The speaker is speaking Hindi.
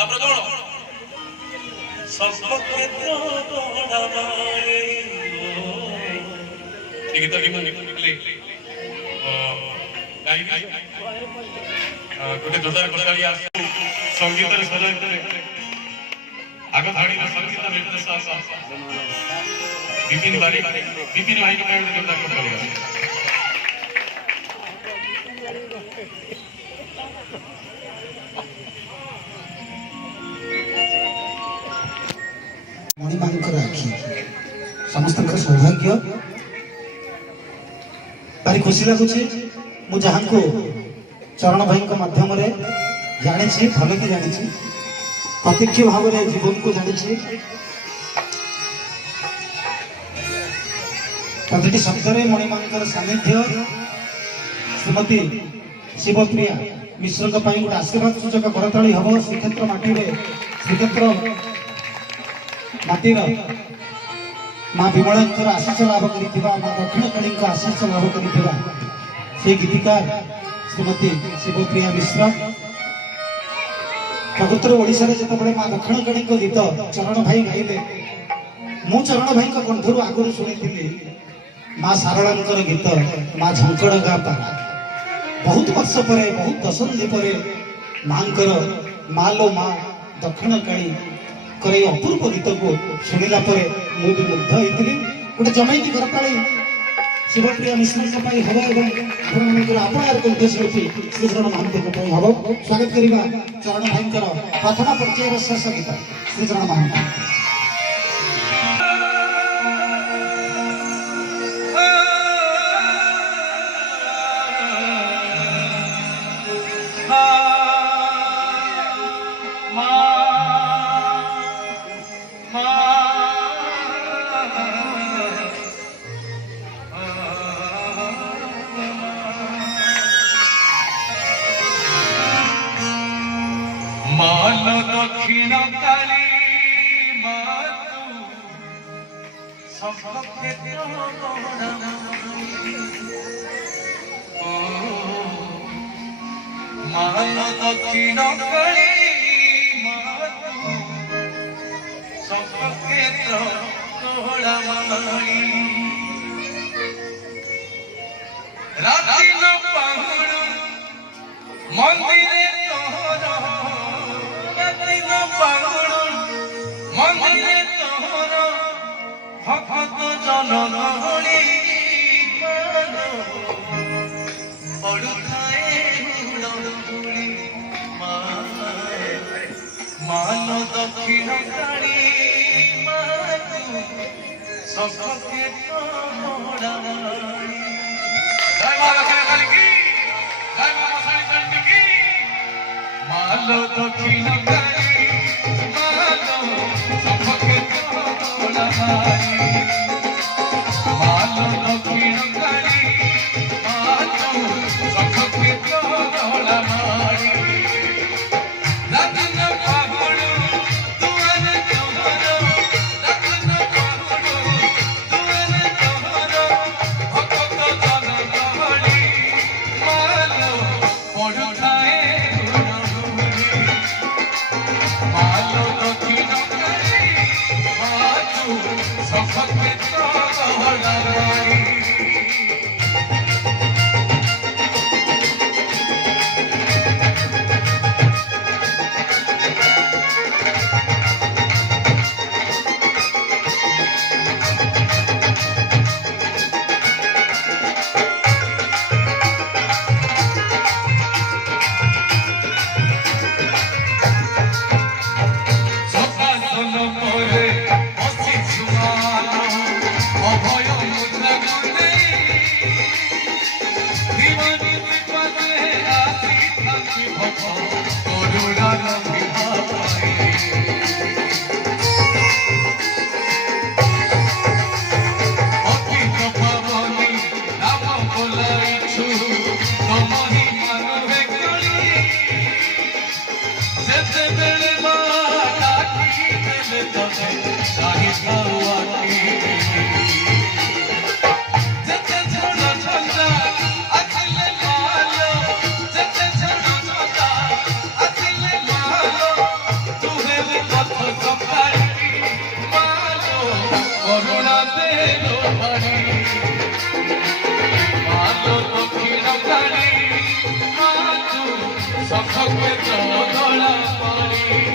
ତାପରେ କଣ ସର୍ବକ୍ଷେତ୍ର ଦୋହରାଏ ଟିକେ ତ ନିକଲି ଗୋଟେ ଯୋଦାର କଥାଳି ଆସୁ संगीत सजन आग धाड़ी संगीत निर्देश विपिन भाई को मैं जोरदार करेगा मणिमानकर आखि समस्त सौभाग्य भारी खुशी लगुच मु जहाँ को चरण भाई माध्यम जानी भल कि जानी प्रत्यक्ष भाव में जीवन को जानी प्रति शब्द मणिमानकर सानिध्य श्रीमती शिवप्रिया मिश्र गोटे आशीर्वाद सूचक करताली हम श्रीक्षेत्र माटी श्रीक्षेत्र माटीर माँ विमला आशीष लाभ कर माँ दक्षिणकाली आशीष लाभ कर गीतिकार श्रीमती शिवप्रिया मिश्र प्रकृतर ओडिशा रे जतबे माँ दक्षिणकाली गीत चरण भाई गाइले मु चरण भाई कंठर आगुरी शुणी माँ सारला गीत माँ झंकड़ गाँ पारा बहुत वर्ष पर बहुत दशंधि पर माँ माँ लो माँ दक्षिणकाली अपूर्व गीत को शुणिला मुझे मुग्ध होती गोटे जमैती करताली शिवप्रिया मिश्र हम आपणार कंठशिल्पी श्रीचरण महांती हम स्वागत करवा चरण भाई प्रथम पर्यायर शेष गीत श्रीचरण महांती मालो दक्षिणकाली मातु सर्वक्षेत्र मालो दक्षिणकाली मातु सर्वक्षेत्र तोड़ामाली राति न पाहुड़ मंदिरे तोहरा मंदिरे तोहर भक्त जनगणी पड़ुए मान दक्षिणकाली मालो दक्षिणकाली सखक चौधला पानी